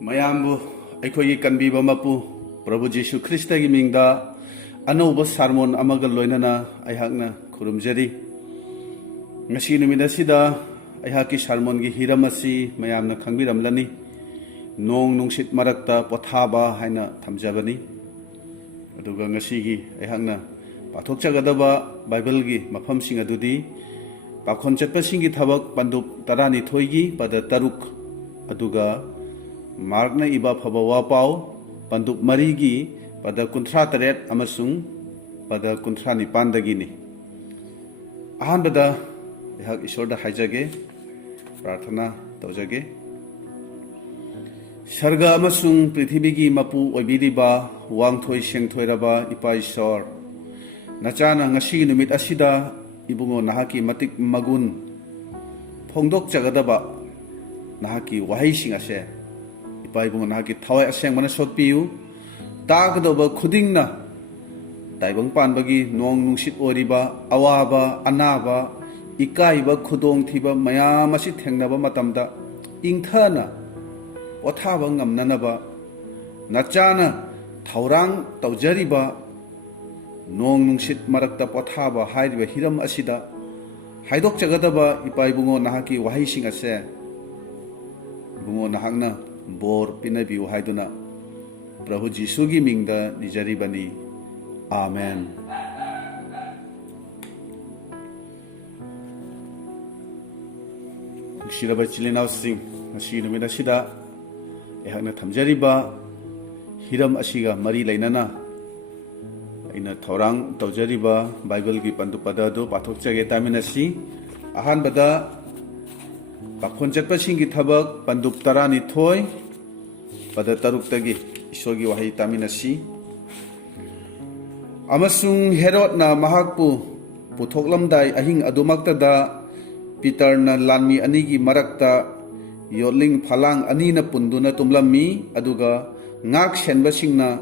ꯃꯌꯥꯝꯕꯨ ꯑꯩꯈꯣꯏꯒꯤ ꯀꯟꯕꯤꯕ ꯃꯄꯨ ꯄ꯭ꯔꯚꯨ ꯖꯤꯁꯨ ꯈ꯭ꯔꯤꯁꯇꯒꯤ ꯃꯤꯡꯗ ꯑꯅꯧꯕ ꯁꯥꯔꯃꯣꯟ ꯑꯃꯒ ꯂꯣꯏꯅꯅ ꯑꯩꯍꯥꯛꯅ ꯈꯨꯔꯨꯝꯖꯔꯤ꯫ ꯉꯁꯤ ꯅꯨꯃꯤꯠ ꯑꯁꯤꯗ ꯑꯩꯍꯥꯛꯀꯤ ꯁꯥꯔꯃꯣꯟꯒꯤ ꯍꯤꯔꯝ ꯑꯁꯤ ꯃꯌꯥꯝꯅ ꯈꯪꯕꯤꯔꯝꯂꯅꯤ꯫ ꯅꯣꯡ ꯅꯨꯡꯁꯤꯠ ꯃꯔꯛꯇ ꯄꯣꯊꯥꯕ ꯍꯥꯏꯅ ꯊꯝꯖꯕꯅꯤ꯫ ꯑꯗꯨꯒ ꯉꯁꯤꯒꯤ ꯑꯩꯍꯥꯛꯅ ꯄꯥꯊꯣꯛꯆꯒꯗꯕ ꯕꯥꯏꯕꯜꯒꯤ ꯃꯐꯝꯁꯤꯡ ꯑꯗꯨꯗꯤ ꯄꯥꯈꯣꯟ ꯆꯠꯄꯁꯤꯡꯒꯤ ꯊꯕꯛ ꯄꯟꯗꯨꯞ 12ꯒꯤ ꯄꯗ 6, ꯑꯗꯨꯒ ꯃꯥꯔꯛꯅ ꯏꯕ ꯐꯕ ꯋꯥꯄꯥꯎ ꯄꯟꯗꯨꯞ 4ꯒꯤ ꯄꯗ 38 ꯑꯃꯁꯨꯡ ꯄꯗ 39ꯗꯒꯤꯅꯤ꯫ ꯑꯍꯥꯟꯕꯗ ꯑꯩꯍꯥꯛ ꯏꯁꯣꯔꯗ ꯍꯥꯏꯖꯒꯦ, ꯄ꯭ꯔꯥꯔꯊꯅꯥ ꯇꯧꯖꯒꯦ꯫ ꯁꯔꯒ ꯑꯃꯁꯨꯡ ꯄ꯭ꯔꯤꯊꯤꯕꯤꯒꯤ ꯃꯄꯨ ꯑꯣꯏꯕꯤꯔꯤꯕ ꯋꯥꯡꯊꯣꯏ ꯁꯦꯡꯊꯣꯏꯔꯕ ꯏꯄꯥ ꯏꯁꯣꯔ, ꯅꯆꯥꯅ ꯉꯁꯤꯒꯤ ꯅꯨꯃꯤꯠ ꯑꯁꯤꯗ ꯏꯕꯨꯡꯉꯣ ꯅꯍꯥꯛꯀꯤ ꯃꯇꯤꯛ ꯃꯒꯨꯟ ꯐꯣꯡꯗꯣꯛꯆꯒꯗꯕ ꯅꯍꯥꯛꯀꯤ ꯋꯥꯍꯩꯁꯤꯡ ꯑꯁꯦ ꯏꯄꯥ ꯏꯕꯨꯡꯉꯣ ꯅꯍꯥꯛꯀꯤ ꯊꯋꯥꯏ ꯑꯁꯦꯡꯕꯅ ꯁꯣꯠꯄꯤꯌꯨ꯫ ꯇꯥꯒꯗꯧꯕ ꯈꯨꯗꯤꯡꯅ ꯇꯥꯏꯕꯪ ꯄꯥꯟꯕꯒꯤ ꯅꯣꯡ ꯅꯨꯡꯁꯤꯠ ꯑꯣꯏꯔꯤꯕ ꯑꯋꯥꯕ ꯑꯅꯥꯕ ꯏꯀꯥꯏꯕ ꯈꯨꯗꯣꯡꯊꯤꯕ ꯃꯌꯥꯝ ꯑꯁꯤ ꯊꯦꯡꯅꯕ ꯃꯇꯝꯗ ꯏꯪꯊꯅ ꯄꯣꯊꯥꯕ ꯉꯝꯅꯅꯕ ꯅꯆꯥꯅ ꯊꯧꯔꯥꯡ ꯇꯧꯖꯔꯤꯕ ꯅꯣꯡ ꯅꯨꯡꯁꯤꯠ ꯃꯔꯛꯇ ꯄꯣꯊꯥꯕ ꯍꯥꯏꯔꯤꯕ ꯍꯤꯔꯝ ꯑꯁꯤꯗ ꯍꯥꯏꯗꯣꯛꯆꯒꯗꯕ ꯏꯄꯥ ꯏꯕꯨꯡꯉꯣ ꯅꯍꯥꯛꯀꯤ ꯋꯥꯍꯩꯁꯤꯡ ꯑꯁꯦ ꯏꯕꯨꯡꯉꯣ ꯅꯍꯥꯛꯅ ꯕꯣꯔ ꯄꯤꯅꯕꯤꯌꯨ ꯍꯥꯏꯗꯨꯅ ꯄ꯭ꯔꯚꯨ ꯖꯤꯁꯨꯒꯤ ꯃꯤꯡꯗ ꯅꯤꯖꯔꯤꯕꯅꯤ꯫ ꯑꯥꯃꯦꯟ꯫ ꯅꯨꯡꯁꯤꯔꯕ ꯏꯆꯤꯜ ꯏꯅꯥꯎꯁꯤꯡ, ꯉꯁꯤ ꯅꯨꯃꯤꯠ ꯑꯁꯤꯗ ꯑꯩꯍꯥꯛꯅ ꯊꯝꯖꯔꯤꯕ ꯍꯤꯔꯝ ꯑꯁꯤꯒ ꯃꯔꯤ ꯂꯩꯅꯅ ꯑꯩꯅ ꯊꯧꯔꯥꯡ ꯇꯧꯖꯔꯤꯕ ꯕꯥꯏꯕꯜꯒꯤ ꯄꯟꯗꯨꯞ ꯄꯗ ꯑꯗꯨ ꯄꯥꯊꯣꯛꯆꯒꯦ, ꯇꯥꯃꯤꯟꯅꯁꯤ꯫ ꯑꯍꯥꯟꯕꯗ ꯄꯥꯈꯣꯟ ꯆꯠꯄꯁꯤꯡꯒꯤ ꯊꯕꯛ ꯄꯟꯗꯨꯞ 12 ꯄꯗ 6ꯇꯒꯤ ꯏꯁꯣꯔꯒꯤ ꯋꯥꯍꯩ ꯇꯥꯃꯤꯟꯅꯁꯤ꯫ ꯑꯃꯁꯨꯡ ꯍꯦꯔꯣꯗꯅ ꯃꯍꯥꯛꯄꯨ ꯄꯨꯊꯣꯛꯂꯝꯗꯥꯏ ꯑꯍꯤꯡ ꯑꯗꯨꯃꯛꯇꯗ ꯄꯤꯇꯔꯅ ꯂꯥꯟꯃꯤ ꯑꯅꯤꯒꯤ ꯃꯔꯛꯇ ꯌꯣꯠꯂꯤꯡ ꯐꯥꯂꯥꯡ ꯑꯅꯤꯅ ꯄꯨꯟꯗꯨꯅ ꯇꯨꯝꯂꯝꯃꯤ, ꯑꯗꯨꯒ ꯉꯥꯛ ꯁꯦꯟꯕꯁꯤꯡꯅ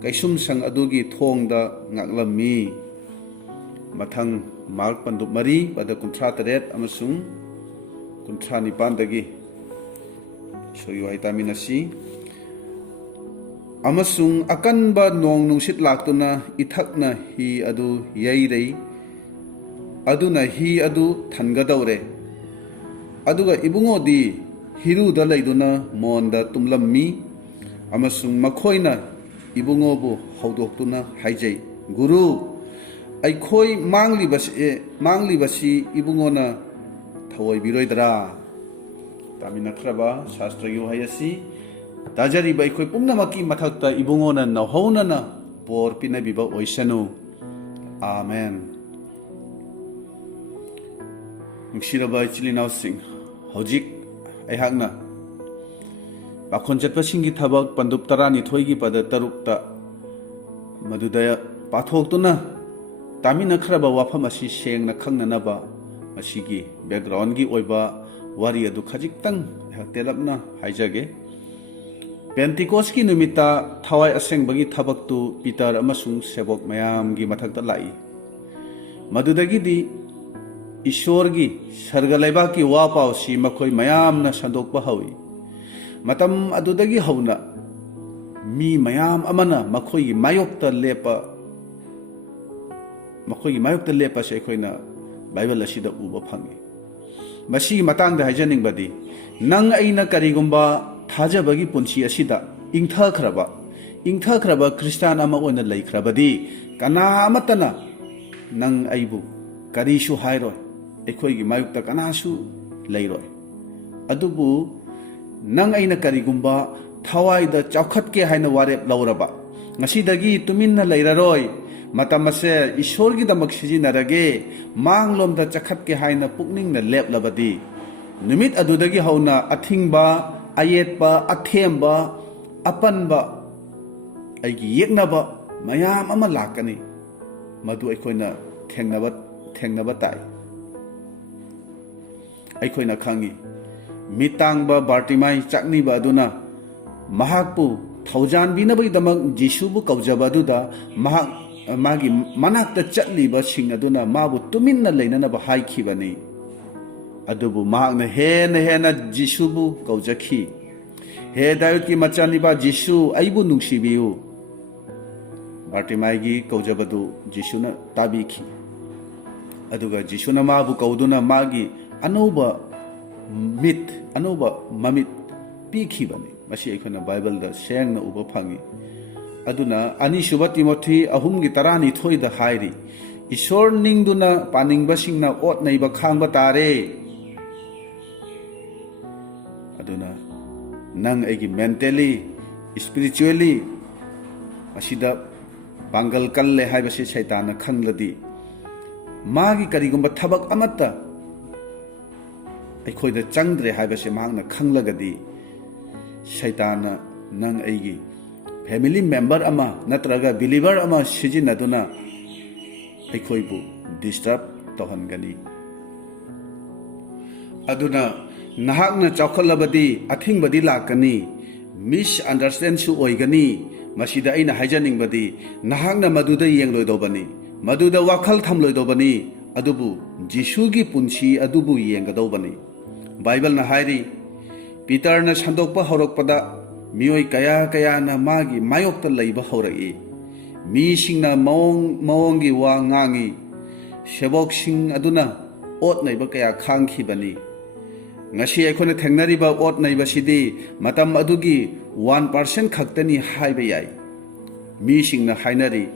ꯀꯩꯁꯨꯝꯁꯪ ꯑꯗꯨꯒꯤ ꯊꯣꯡꯗ ꯉꯥꯛꯂꯝꯃꯤ꯫ ꯃꯊꯪ ꯃꯥꯔꯛ ꯄꯟꯗꯨꯞ 4 ꯄꯗ 38 ꯑꯃꯁꯨꯡ 39ꯗꯒꯤ ꯏꯁꯣꯔꯒꯤ ꯋꯥꯍꯩ ꯇꯥꯃꯤꯟꯅꯁꯤ꯫ ꯑꯃꯁꯨꯡ ꯑꯀꯟꯕ ꯅꯣꯡ ꯅꯨꯡꯁꯤꯠ ꯂꯥꯛꯇꯨꯅ ꯏꯊꯛꯅ ꯍꯤ ꯑꯗꯨ ꯌꯩꯔꯩ, ꯑꯗꯨꯅ ꯍꯤ ꯑꯗꯨ ꯊꯟꯒꯗꯧꯔꯦ꯫ ꯑꯗꯨꯒ ꯏꯕꯨꯡꯉꯣꯗꯤ ꯍꯤꯔꯨꯗ ꯂꯩꯗꯨꯅ ꯃꯣꯟꯗ ꯇꯨꯝꯂꯝꯃꯤ꯫ ꯑꯃꯁꯨꯡ ꯃꯈꯣꯏꯅ ꯏꯕꯨꯡꯉꯣꯕꯨ ꯍꯧꯗꯣꯛꯇꯨꯅ ꯍꯥꯏꯖꯩ, ꯒꯨꯔꯨ, ꯑꯩꯈꯣꯏ ꯃꯥꯡꯂꯤꯕꯁꯤ ꯏꯕꯨꯡꯉꯣꯅ ꯊꯑꯣꯏꯕꯤꯔꯣꯏꯗ꯭ꯔꯥ? ꯇꯥꯃꯤꯟꯅꯈ꯭ꯔꯕ ꯁꯥꯁꯇ꯭ꯔꯒꯤ ꯋꯥꯍꯩ ꯑꯁꯤ ꯇꯥꯖꯔꯤꯕ ꯑꯩꯈꯣꯏ ꯄꯨꯝꯅꯃꯛꯀꯤ ꯃꯊꯛꯇ ꯏꯕꯨꯡꯉꯣꯅ ꯅꯧꯍꯧꯅꯅ ꯕꯣꯔ ꯄꯤꯅꯕꯤꯕ ꯑꯣꯏꯁꯅꯨ꯫ ꯑꯥꯃꯦꯟ꯫ ꯅꯨꯡꯁꯤꯔꯕ ꯏꯆꯤꯜ ꯏꯅꯥꯎꯁꯤꯡ, ꯍꯧꯖꯤꯛ ꯑꯩꯍꯥꯛꯅ ꯄꯥꯈꯣꯟ ꯆꯠꯄꯁꯤꯡꯒꯤ ꯊꯕꯛ ꯄꯟꯗꯨꯞ 12ꯒꯤ ꯄꯗ 6ꯇ ꯃꯗꯨꯗ ꯄꯥꯊꯣꯛꯇꯨꯅ ꯇꯥꯃꯤꯟꯅꯈ꯭ꯔꯕ ꯋꯥꯐꯝ ꯑꯁꯤ ꯁꯦꯡꯅ ꯈꯪꯅꯅꯕ ꯃꯁꯤꯒꯤ ꯕꯦꯛꯒ꯭ꯔꯥꯎꯟꯒꯤ ꯑꯣꯏꯕ ꯋꯥꯔꯤ ꯑꯗꯨ ꯈꯖꯤꯛꯇꯪ ꯑꯩꯍꯥꯛ ꯇꯦꯜꯂꯞꯅ ꯍꯥꯏꯖꯒꯦ꯫ ꯄꯦꯟꯇꯤꯀꯣꯁꯀꯤ ꯅꯨꯃꯤꯠꯇ ꯊꯋꯥꯏ ꯑꯁꯦꯡꯕꯒꯤ ꯊꯕꯛꯇꯨ ꯄꯤꯇꯔ ꯑꯃꯁꯨꯡ ꯁꯦꯕꯣꯛ ꯃꯌꯥꯝꯒꯤ ꯃꯊꯛꯇ ꯂꯥꯛꯏ꯫ ꯃꯗꯨꯗꯒꯤꯗꯤ ꯏꯁꯣꯔꯒꯤ ꯁꯔꯒ ꯂꯩꯕꯥꯛꯀꯤ ꯋꯥ ꯄꯥꯎꯁꯤ ꯃꯈꯣꯏ ꯃꯌꯥꯝꯅ ꯁꯟꯗꯣꯛꯄ ꯍꯧꯏ꯫ ꯃꯇꯝ ꯑꯗꯨꯗꯒꯤ ꯍꯧꯅ ꯃꯤ ꯃꯌꯥꯝ ꯑꯃꯅ ꯃꯈꯣꯏꯒꯤ ꯃꯥꯌꯣꯛꯇ ꯂꯦꯞꯄꯁꯦ ꯑꯩꯈꯣꯏꯅ ꯕꯥꯏꯕꯜ ꯑꯁꯤꯗ ꯎꯕ ꯐꯪꯏ꯫ ꯃꯁꯤꯒꯤ ꯃꯇꯥꯡꯗ ꯍꯥꯏꯖꯅꯤꯡꯕꯗꯤ, ꯅꯪ ꯑꯩꯅ ꯀꯔꯤꯒꯨꯝꯕ ꯊꯥꯖꯕꯒꯤ ꯄꯨꯟꯁꯤ ꯑꯁꯤꯗ ꯏꯪꯊꯈ꯭ꯔꯕ ꯈ꯭ꯔꯤꯁꯇꯥꯟ ꯑꯃ ꯑꯣꯏꯅ ꯂꯩꯈ꯭ꯔꯕꯗꯤ ꯀꯅꯥ ꯑꯃꯠꯇꯅ ꯅꯪ ꯑꯩꯕꯨ ꯀꯔꯤꯁꯨ ꯍꯥꯏꯔꯣꯏ, ꯑꯩꯈꯣꯏꯒꯤ ꯃꯥꯌꯣꯛꯇ ꯀꯅꯥꯁꯨ ꯂꯩꯔꯣꯏ꯫ ꯑꯗꯨꯕꯨ ꯅꯪ ꯑꯩꯅ ꯀꯔꯤꯒꯨꯝꯕ ꯊꯋꯥꯏꯗ ꯆꯥꯎꯈꯠꯀꯦ ꯍꯥꯏꯅ ꯋꯥꯔꯦꯞ ꯂꯧꯔꯕ, ꯉꯁꯤꯗꯒꯤ ꯇꯨꯃꯤꯟꯅ ꯂꯩꯔꯔꯣꯏ, ꯃꯇꯝ ꯑꯁꯦ ꯏꯁꯣꯔꯒꯤꯗꯃꯛ ꯁꯤꯖꯤꯟꯅꯔꯒꯦ, ꯃꯥꯡꯂꯣꯝꯗ ꯆꯠꯈꯠꯀꯦ ꯍꯥꯏꯅ ꯄꯨꯛꯅꯤꯡꯅ ꯂꯦꯞꯂꯕꯗꯤ, ꯅꯨꯃꯤꯠ ꯑꯗꯨꯗꯒꯤ ꯍꯧꯅ ꯑꯊꯤꯡꯕ, ꯑꯌꯦꯠꯄ, ꯑꯊꯦꯝꯕ, ꯑꯄꯟꯕ, ꯑꯩꯒꯤ ꯌꯦꯛꯅꯕ ꯃꯌꯥꯝ ꯑꯃ ꯂꯥꯛꯀꯅꯤ꯫ ꯃꯗꯨ ꯑꯩꯈꯣꯏꯅ ꯊꯦꯡꯅꯕ ꯇꯥꯏ꯫ ꯑꯩꯈꯣꯏꯅ ꯈꯪꯉꯤ, ꯃꯤꯇꯥꯡꯕ ꯕꯥꯔꯇꯤꯃꯥꯏ ꯆꯥꯛꯅꯤꯕ ꯑꯗꯨꯅ ꯃꯍꯥꯛꯄꯨ ꯊꯧꯖꯥꯟꯕꯤꯅꯕꯒꯤꯗꯃꯛ ꯖꯤꯁꯨꯕꯨ ꯀꯧꯖꯕ ꯑꯗꯨꯗ ꯃꯥꯒꯤ ꯃꯅꯥꯛꯇ ꯆꯠꯂꯤꯕꯁꯤꯡ ꯑꯗꯨꯅ ꯃꯥꯕꯨ ꯇꯨꯃꯤꯟꯅ ꯂꯩꯅꯅꯕ ꯍꯥꯏꯈꯤꯕꯅꯤ꯫ ꯑꯗꯨꯕꯨ ꯃꯍꯥꯛꯅ ꯍꯦꯟꯅ ꯖꯤꯁꯨꯕꯨ ꯀꯧꯖꯈꯤ꯫ हे दाऊद की मचानिबा जीशु अइबु नुंसीबियु बार्टिमाई कौजबदु जीशुना ताबीखी अदुगा जीशुना माबु कौदुना मागी अनौबा मित अनौबा ममित पीखीबनी मसी अखोना बाइबल दा सेंगना उबा फंगी अदुना अनीसुबा तिमोथी अहुमगी तरानी थोइदा हाइरी ईश्वर निंगदुना पानिंगबसिंगना ओत नैबा खांगबा तारे अदुना नंग एगी मेंटली स्पिरिचुअली असिदा पांगल कल्ले हाइबसे शैतान खंगलदी मागी करिगुंबा थबक अमत्ता अखोइदा चंगद्रे हाइबसे मांगना खंगलगदी शैतान नंग एगी फैमिली मेंबर अमा नत्रगा बिलीवर अमा सिजिनदुना अखोइबु डिस्टर्ब तोहनगनी अदुना नहाकना चौखलबदी अथिंगबदी लाकनी मिस अंडरस्टैंड सु ओइगनी मसीदा अइना हाइजनिंगबदी नहाकना मदुदा येंगलोइदोबनी मदुदा वाखल थमलोइदोबनी अदुबु जीशुगी पुंसी अदुबु येंगदोबनी बाइबल ना हाइरी पीटर ना संदोकपा हौरकपदा मियोय कया कया ना मागी मायोक्ता लैबा हौरई मीसिंगना मवोंगी वा ngangi सेबोकसिंग अदुना ओत नैबा कया खांखिबनी ngasi akhona thengnariba ot naiba sidi matam adugi 1% khaktani haiba yai mi singna hainari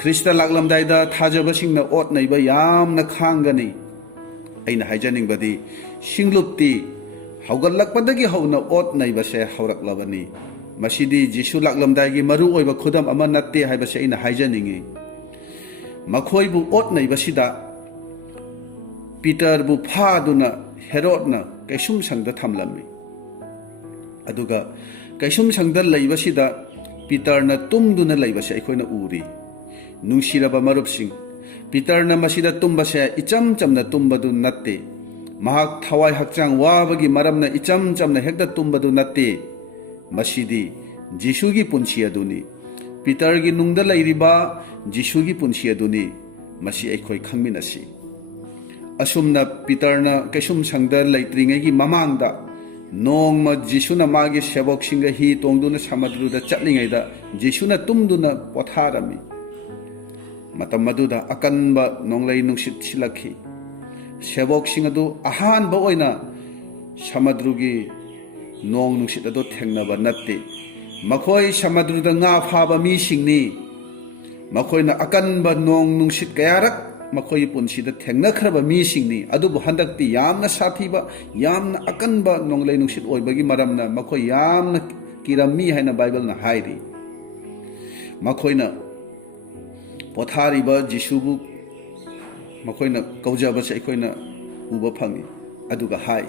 krista laklamdai da thajaba singna ot naiba yamna khangani aina haijaning badi singlupti haugalakpadagi hauna ot naiba se hauraklabani masidi jisu laklamdai gi maru oiba khudam ama natte haiba se aina haijaningi makhoi bu ot naiba sida peter bu phaduna herod na कैसुम संग थमलमी अदुगा कैसुम संग लैबसिदा Peter न तुमदुना लैबसे अखोइना Uri नुंसिरबा मरुपसिंग Peter न मसिदा तुमबसे इचम चमना तुमबदु नत्ते महाक थवाई हक्चांग वाबगी मरमना इचम चमना हेक्ता तुमबदु नत्ते मसिदी जीशुगी पुंसी अदुनी Peter गी नुंगदा लैरिबा जीशुगी पुंसी अदुनी मसि अखोइ खंगमिनसी असुमना पीटरना कैसुम संगदर लैत्रिंगेगी ममांगदा नोंगमा जीशुना मागी सेबोकसिंग ही तोंगदुना समुद्रुदा चटलिंगैदा जीशुना तुमदुना पोथारमी मतम मदुदा अकनबा नोंगलै नुंसित सिलखी सेबोकसिंग अदु अहानबा ओइना समुद्रुगी नोंग नुंसित अदु थेंगनबा नत्ते मखोय समुद्रुदा nga फाबा मीसिंगनी मखोयना अकनबा नोंग नुंसित कयारक मखोई पुंसीदा थेंगनखरबा मीसिंगनी अदुबु हंदक्ति यामना साथीबा यामना अकनबा नोंगलै नुंसित ओइबगी मरमना मखोई यामना किरमी हाइना Bible ना हाइरी मखोइना पोथारिबा जीशुबु मखोइना कौजबसे अखोइना उबा फंगी अदुगा हाइ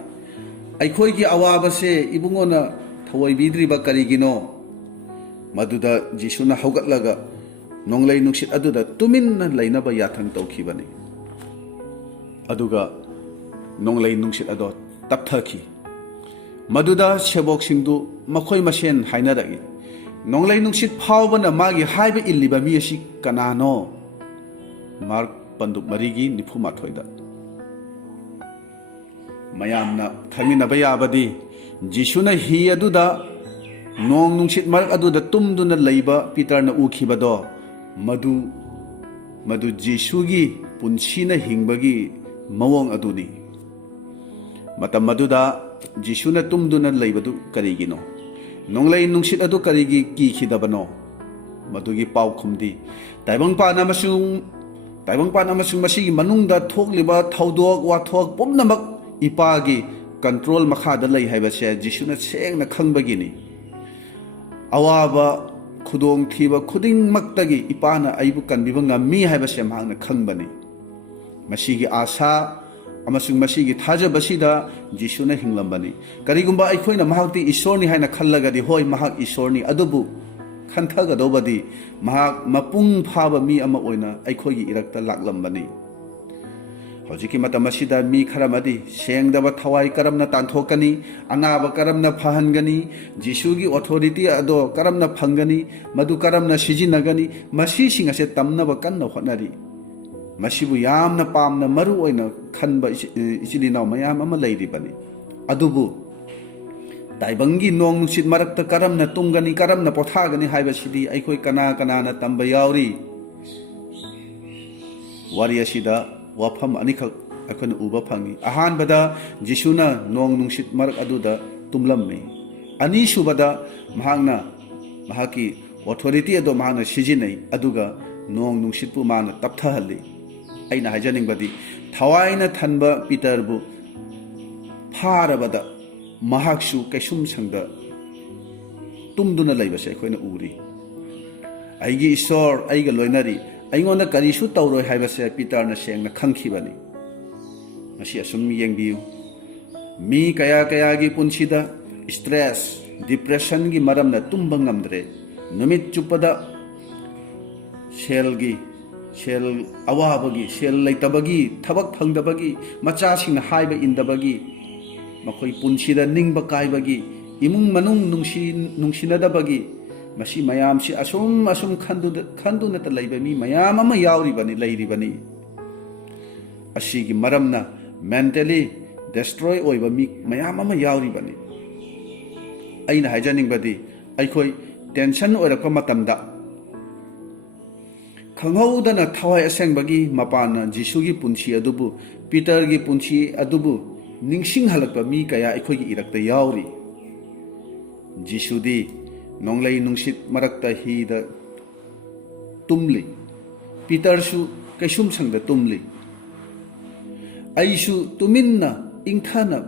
अखोइगी अवाबसे इबुंगोना थवैबिद्रिबा करिगिनो मदुदा जीशुना हौगतलगा नोंगलै नुंसित अदुदा तुमिन्ना लैनबा याथंग तौखिबनी अदुगा नोंगलै नुंसित अदो तपथखी मदुदा सेबोकसिंगदु मखोय मसेन हाइनरगी नोंगलै नुंसित फावबना मागी हाइबा इल्लिबा मी असि कनानो मार्क पंदुक मरिगी निफुमाथोयदा मयामना खंगिनबा याबदी जीशुना ही अदुदा नोंग नुंसित मार्क अदुदा तुमदुना लैबा पीटरना उखिबदो मधु जीशुगी पुंसीना हिंबगी मवोंग अदुनी मतम मदुदा जीशुना तुमदुना लैबदु करिगिनो नोंगलै नुंसित अदु करिगी कीखिदबनो मदुगी पाउखुमदी ताइबंगपान अमसुंग मसिगी मनुंगदा थोकलिबा थौदोक वाथोक पुमनमक इपागी कंट्रोल मखादा लै हाइबसे जीशुना सेंगना खंगबगिनी अवाबा खुदोंग थीबा खुदिंग मक्तगी इपाना आइबु कनबिबा ngami हाइबसे मांगना खंगबनी मसिगी आशा अमसुंग मसिगी थाजबसिदा जीशुना हिंगलंबनी करिगुंबा अखोइना महाक्ति ईश्वरनी हाइना खल्लगदी होय महाक ईश्वरनी अदुबु खंथगदोबदी महाक मपुंग फाबा मी अमा ओइना अखोइगी इरक्ता लाक्लंबनी हौजिकी मतमसिदा मी खरमदी सेंगदबा थवाई करमना तांथोकनी अनाबा करमना फहनगनी जीशुगी ऑथोरिटी अदो करमना फंगनी मदु करमना सिजिनगनी मसी सिंगसे तमनबा कन्ना होनरी मसिबु यामना पामना मरु ओइना खनबा इचिलिनाव मयाम अमा लैरिबनी अदुबु ताइबंगी नोंग नुसित मरक्त करमना तुमगनी करमना पोथागनी हाइबसिदी अखोई कना कनाना तंबा याउरी वारी असिदा वाफम अनिखक अखोन उबा फंगी अहानबदा जिसुना नोंग नुसित मरक अदुदा तुमलम्मे अनीसुबदा महांगना महाकी ऑथोरिटी अदो महांगना सिजिनै अदुगा नोंग नुसितपु माना तपथहल्ली अइना हाइजनिंगबदी थवाइना थनबा पीटरबु फारबदा महाक्सु कैसुम संगदा तुमदुना लैबसे अखोइना उरी आइगी ईश्वर आइगा लोइनरी अइगोंदा करिसु तौरोय हाइबसे पीटरना सेंगना खंखिबनी मसी असुम येंगबियु मी कया कयागी पुंसिदा स्ट्रेस डिप्रेशन की मरमना तुम्बा ngamdre नुमित चुपदा सेल अवाबगी सेल लैतबगी थबक फंगदबगी मचासिंग हाइबा इंदबगी मखोई पुंसिदा निंगबा काइबगी इमुंग मनुंग नुंसिनदबगी मसी मयाम से असुम खंदुना त लैबा मी मयाम अमा याउरिबनी लैरिबनी असिगी मरमना मेंटली डिस्ट्रॉय ओइबा मी मयाम अमा याउरिबनी अइना हाइजनिंगबदी अखोई टेंशन ओइरकपा मतमदा खंगौदना थवाई असेंबगी मपाना जिसुगी पुंसी अदुबु पीटरगी पुंसी अदुबु निंगसिंग हलकपा मी कया अखोई इरकता याउरी जिसुदी नोंगलै नुंसित मरकता हिदा तुमली पीटरसु कैसुम संगदा तुमली आइसु तुमिन्ना इंथाना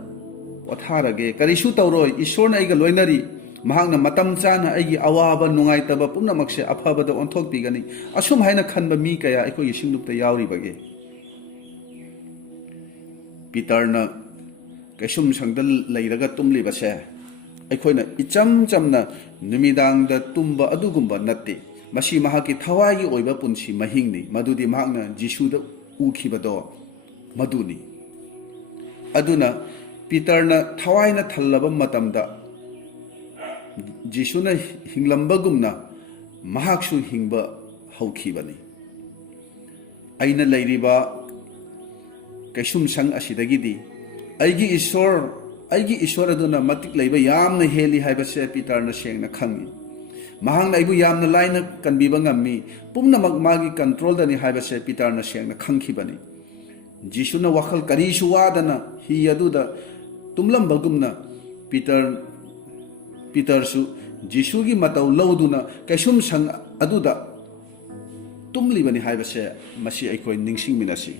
पोथारगे करिसु तौरोय ईश्वरना आइगा लोइनरी महांगना मतम चाना आइगी अवाबा नुंगाइतबा पुनमक्से अफबदा ओंथोकपिगनी असुम हाइना खनबा मी कया अखोई सिंगलुपता याउरिबगे पीटरना कैसुम संगदा लैरगा तुमलिबसे अखोइना इचम चमना नुमिदांगदा तुंबा अदुगुंबा नत्ते मसी महाकी थवाइगी ओइबा पुंसी महिंगनी मदुदी महांगना जिसुदा उखिबदो मदुनी अदुना पीटरना थवाइना थल्लबा मतमदा जिसुना हिंगलंबगुमना महाक्सु हिंगबा हौखिबनी अइना लैरिबा कैसुम संग असिदगिदी अइगी ईश्वर अदुना मतिक लैबा यामना हेली हाइबसे पीटरना सेंगना खंगी महांगना आइबु यामना लाइना कनबिबा ngami पुमनमक मागी कंट्रोल दनी हाइबसे पीटरना सेंगना खंखिबनी जिसुना वखल करिसु वादना हि अदुदा तुमलंबगुमना पीटरसु जिसुगी मतौ लौदुना कैसुम संग अदुदा तुमलिबनी हाइबसे मसी अखोई निंगसिंगमिनसी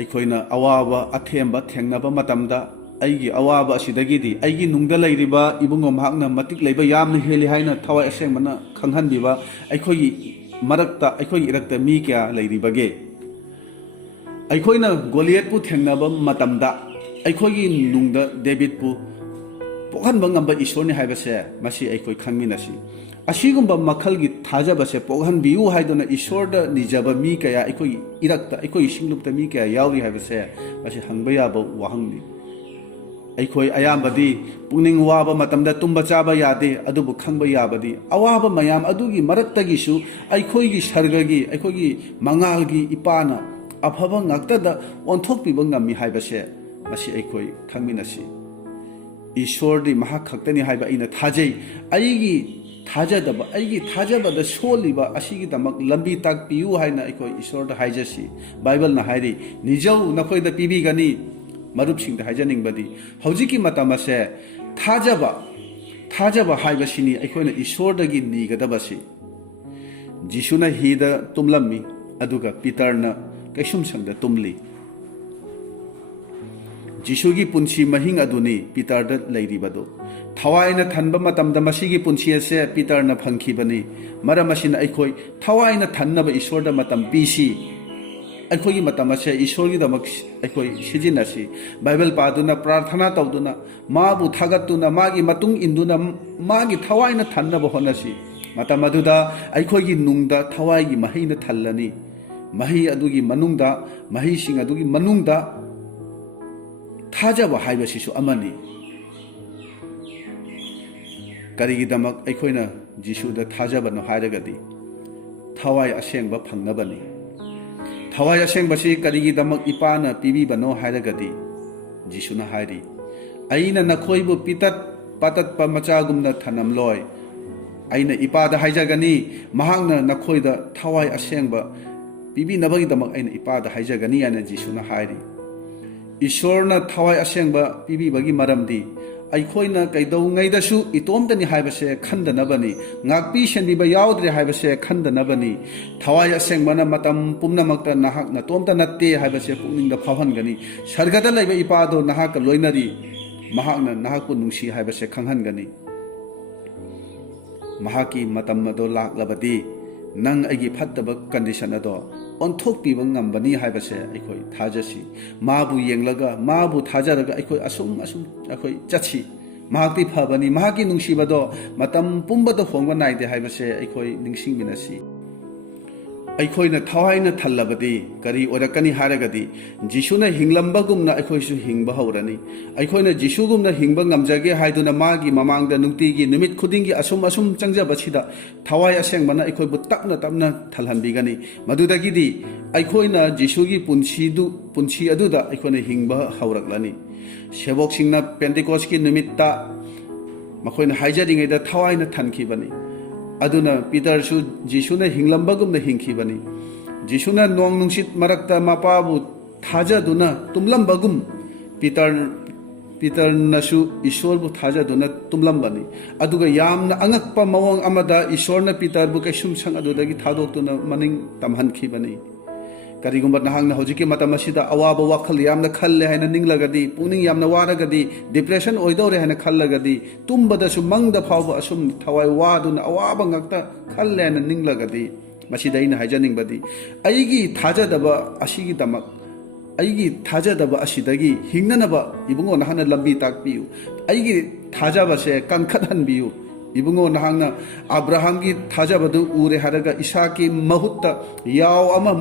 अखोइना अवाबा अथेंबा थेंगनबा मतमदा अइगी अवाबा असिदगिदी अइगी नुंगदा लैरिबा इबुंगो महाक्ना मतिक लैबा यामना हेली हाइना थवाई असेंबना खंगहनबिबा अखोई मरक्ता अखोई इरक्ता मी क्या लैरिबगे अखोइना गोलियतपु थेंगनबा मतमदा अखोई नुंगदा डेविडपु पोखनबा ngamba ईश्वरनि हाइबसे मसी अखोई खंगमिनसी असिगुंबा मखलगी थाजबसे पोखनबियु हाइदुना ईश्वरदा निजबा मी कया अखोई इरक्ता अखोई सिंगलुपता मी कया याउरी हाइबसे मसी हंगबा याबा वाहंगनि अखोई अयामबदी पुनिंग वाबा मतमदा तुंबा चाबा यादे अदुबु खंगबा याबदी अवाबा मयाम अदुगी मरक्तगिसु अखोईगी सर्गगी अखोईगी मंगालगी इपाना अफबा ngaktada ओंथोकपिबा ngami हाइबसे मसी अखोई खंगमिनसी ईश्वरदी महा खक्तनी हाइबा इना थाजै अइगी थाजबदा सोलिबा असिगी दमक लंबी ताकपियु हाइना अखोई ईश्वरदा हाइजसी बाइबल ना हाइरी निजौ नखोइदा पिबिगनी मरुपसिंग हाइजनिंगबदी हौजिकी मतमसे थाजबा हाइबसिनी अखोइना ईश्वरदगी निगदबसी जिसुना हिदा तुमलम्मी अदुगा पीटरना कैसुम संगदा तुमली जिसुगी पुंसी महिंग अदुनी पीटरदा लैरिबदो थवाइना थनबा मतमदा मसीगी पुंसी असे पीटरना फंखिबनी मरम असिना अखोई थवाइना थन्नबा ईश्वरदा मतम पीसी अखोई मतम असे ईश्वरगी दमक अखोई सिजिनसी बाइबल पादुना प्रार्थना तौदुना माबु थागतुना मागी मतुंग इंदुना मागी थवाइना थन्नबा होनसी मतम अदुदा अखोईगी नुंगदा थवाइगी महिना थल्लनी मही अदुगी मनुंगदा महिसिंग अदुगी मनुंगदा थाजबा हाइबसिसु अमनी करिगिदमक अखोइना जिसुदा थाजबनो हाइरगदी थवाई असेंबा फंगनबनी थवाई असेंबसी करिगिदमक इपाना पिबिबनो हाइरगदी जिसुना हाइरी aina nakhoibu pitat patat pa machagumna thanamloi aina ipada haijagani mahangna nakhoida thawai asengba pibi nabagi damak aina ipada haijagani ana jisuna hairi ishorna thawai asengba pibi bagi maramdi ꯑꯩꯈꯣꯏꯅ ꯀꯩꯗꯧꯉꯩꯗꯁꯨ ꯏꯇꯣꯝꯇꯅꯤ ꯍꯥꯏꯕꯁꯦ ꯈꯟꯗꯅꯕꯅꯤ ꯉꯥꯛꯄꯤ ꯁꯦꯟꯕꯤꯕ ꯌꯥꯎꯗ꯭ꯔꯦ ꯍꯥꯏꯕꯁꯦ ꯈꯟꯗꯅꯕꯅꯤ ꯊꯋꯥꯏ ꯑꯁꯦꯡꯕꯅ ꯃꯇꯝ ꯄꯨꯝꯅꯃꯛꯇ ꯅꯍꯥꯛ ꯅꯇꯣꯝꯇ ꯅꯠꯇꯦ ꯍꯥꯏꯕꯁꯦ ꯄꯨꯛꯅꯤꯡꯗ ꯐꯥꯎꯍꯟꯒꯅꯤ ꯁꯔꯒꯗ ꯂꯩꯕ ꯏꯄꯥꯗꯣ ꯅꯍꯥꯛꯀ ꯂꯣꯏꯅꯔꯤ ꯃꯍꯥꯛꯅ ꯅꯍꯥꯛꯄꯨ ꯅꯨꯡꯁꯤ ꯍꯥꯏꯕꯁꯦ ꯈꯪꯍꯟꯒꯅꯤ ꯃꯍꯥꯛꯀꯤ ꯃꯇꯝ ꯑꯗꯣ ꯂꯥꯛꯂꯕꯗꯤ ꯅꯪ ꯑꯩꯒꯤ ꯐꯠꯇꯕ ꯀꯟꯗꯤꯁꯟ ꯑꯗꯣ ꯑꯣꯟꯊꯣꯛꯄꯤꯕ ꯉꯝꯕꯅꯤ ꯍꯥꯏꯕꯁꯦ ꯑꯩꯈꯣꯏ ꯊꯥꯖꯁꯤ ꯃꯥꯕꯨ ꯌꯦꯡꯂꯒ ꯃꯥꯕꯨ ꯊꯥꯖꯔꯒ ꯑꯩꯈꯣꯏ ꯑꯁꯨꯝ ꯑꯩꯈꯣꯏ ꯆꯠꯁꯤ ꯃꯍꯥꯛꯇꯤ ꯐꯕꯅꯤ ꯃꯍꯥꯛꯀꯤ ꯅꯨꯡꯁꯤꯕꯗꯣ ꯃꯇꯝ ꯄꯨꯝꯕꯗ ꯍꯣꯡꯕ ꯅꯥꯏꯗꯦ ꯍꯥꯏꯕꯁꯦ ꯑꯩꯈꯣꯏ ꯅꯤꯡꯁꯤꯡꯃꯤꯟꯅꯁꯤ ꯑꯩꯈꯣꯏꯅ ꯊꯋꯥꯏꯅ ꯊꯜꯂꯕꯗꯤ ꯀꯔꯤ ꯑꯣꯏꯔꯛꯀꯅꯤ ꯍꯥꯏꯔꯒꯗꯤ ꯖꯤꯁꯨꯅ ꯍꯤꯡꯂꯝꯕꯒꯨꯝꯅ ꯑꯩꯈꯣꯏꯁꯨ ꯍꯤꯡꯕ ꯍꯧꯔꯅꯤ ꯑꯩꯈꯣꯏꯅ ꯖꯤꯁꯨꯒꯨꯝꯅ ꯍꯤꯡꯕ ꯉꯝꯖꯒꯦ ꯍꯥꯏꯗꯨꯅ ꯃꯥꯒꯤ ꯃꯃꯥꯡꯗ ꯅꯨꯡꯇꯤꯒꯤ ꯅꯨꯃꯤꯠ ꯈꯨꯗꯤꯡꯒꯤ ꯑꯁꯨꯝ ꯆꯪꯖꯕꯁꯤꯗ ꯊꯋꯥꯏ ꯑꯁꯦꯡꯕꯅ ꯑꯩꯈꯣꯏꯕꯨ ꯇꯞꯅ ꯊꯜꯍꯟꯕꯤꯒꯅꯤ ꯃꯗꯨꯗꯒꯤꯗꯤ ꯑꯩꯈꯣꯏꯅ ꯖꯤꯁꯨꯒꯤ ꯄꯨꯟꯁꯤ ꯑꯗꯨꯗ ꯑꯩꯈꯣꯏꯅ ꯍꯤꯡꯕ ꯍꯧꯔꯛꯂꯅꯤ ꯁꯦꯕꯣꯛꯁꯤꯡꯅ ꯄꯦꯟꯇꯤꯀꯣꯁꯀꯤ ꯅꯨꯃꯤꯠꯇ ꯃꯈꯣꯏꯅ ꯍꯥꯏꯖꯔꯤꯉꯩꯗ ꯊꯋꯥꯏꯅ ꯊꯟꯈꯤꯕꯅꯤ aduna Peter su Jisuna hinglambagumna hinkibani Jisuna nong nungsit marakta mapabu thaja duna tumlambagum Peter nasu Ishorbu thaja duna tumlambani aduga yamna angakpa mawang amada Ishorna Peter bu kaisum sang adudagi thadokuna maning tamhankibani karigumba nahangna hojiki matamasida awaba wakhal yamna khalle haina ninglagadi puning yamna waragadi depression oidore haina khallagadi tumbada su mangda phawba asum thawai waduna awaba ngakta khalle haina ninglagadi masida ina haijaningbadi aigi thajadaba asigi damak aigi thajadaba asidagi hingnanaba ibungo nahana lambi takpiu aigi thajaba se kankhathanbiu ibungo nahangna Abraham ki thajabadu ure haraga Isaki mahutta yaw ama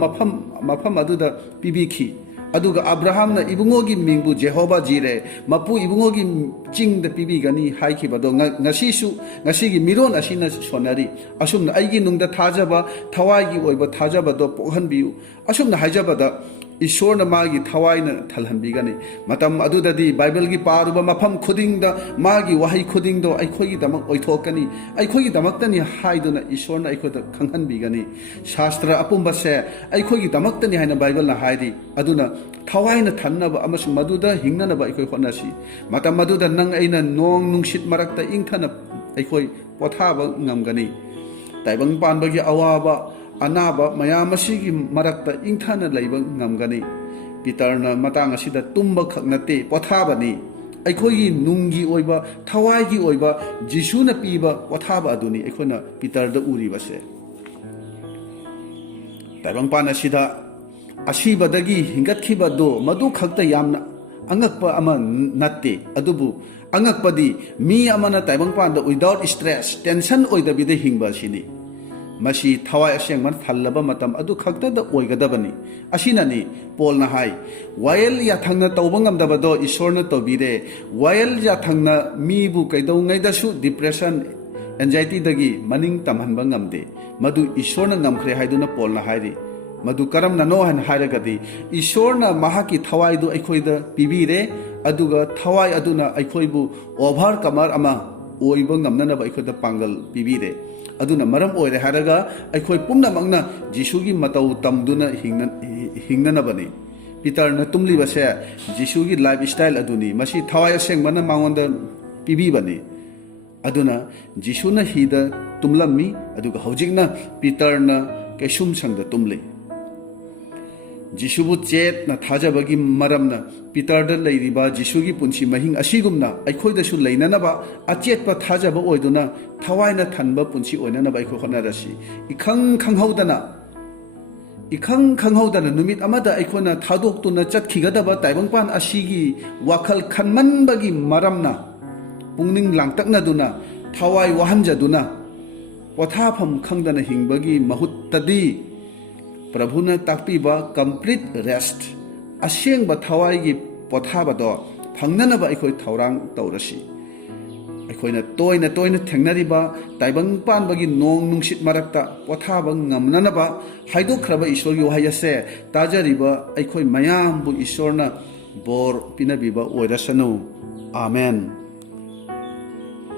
mafam aduda pibikhi aduga Abraham na ibungo gi mingbu Jehovah jire mapu ibungo gi ching da pibigani haiki bado ngasi gi miron asina sonari asumna aigi nungda thajaba thawai gi oiba thajaba do pohhanbiu asumna haijabada Ishorna magi thawaina thalhanbigani matam adudadi Bible gi paruba mafam khudingda magi wahi khudingdo aikhogi damak oithokani aikhogi damaktani haiduna Ishorna aikhoda khanghanbigani shastra apumba se aikhogi damaktani haina Bible na haidi aduna thawaina thannaba amasung maduda hingnanaba aikhoi honnasi matam maduda nang aina nong nungsit marakta ingthana aikhoi pothaba ngamgani taibang panbagi awaba anaba mayamashigi marakta ingthana laiba ngamgani Peterna matang asida tumba khaknate pothabani aikhogi nungi oiba thawai oiba Jisuna piba pothaba aduni aikhoina Peter da uriba se taibang pan asida asibadagi hingatkhiba do madu khakta yamna angakpa ama natte adubu angakpadi mi amana taibang pan da without stress tension oidabide hingba sini Masi thawai asengman thallaba matam adu khakta da oigadabani asinani polna hai wael ya thangna tawba ngamdabado Ishorna tobire wael ya thangna mi bu kaidongai da su depression anxiety dagi maning tamhanba ngamde madu Ishorna ngamkhre haiduna polna hairi madu karam na no han hairagadi Ishorna mahaki thawai du aikhoida pibire aduga thawai aduna aikhoibu over kamar ama oiba ngamnana ba aikhoida pangal pibire aduna maram oire haraga aikhoi pumnamakna Jisugi matau tamduna hingnanabani Peter na tumli base Jisugi lifestyle aduni masi thawai asengmana mangonda pibibani aduna Jisuna hida tumlammi aduga hojikna Peter na kaisum sangda tumli Jisubu chet na thajabagi maramna Peter da leiriba Jisugi punchi mahing asigumna aikhoida su leinanaba achetpa thajaba oiduna thawaina thanba punchi oinanaba aikho khonarasi ikhang khanghaudana numit amada aikhona thadoktuna chatkigadaba taibangpan asigi wakhal khanmanbagi maramna pungning langtakna duna thawai wahanjaduna pothafam khangdana hingbagi mahuttadi Prabhuna takpiba complete rest asengba thawai gi pothabado phangnanaba aikoi thaurang taurasi aikoina toina thengnariba taibang panbagi nong nungsit marakta pothaba ngamnanaba haidokhraba Ishor gi wahayase tajariba aikoi mayam bu Ishorna bor pinabiba oirasanu Amen.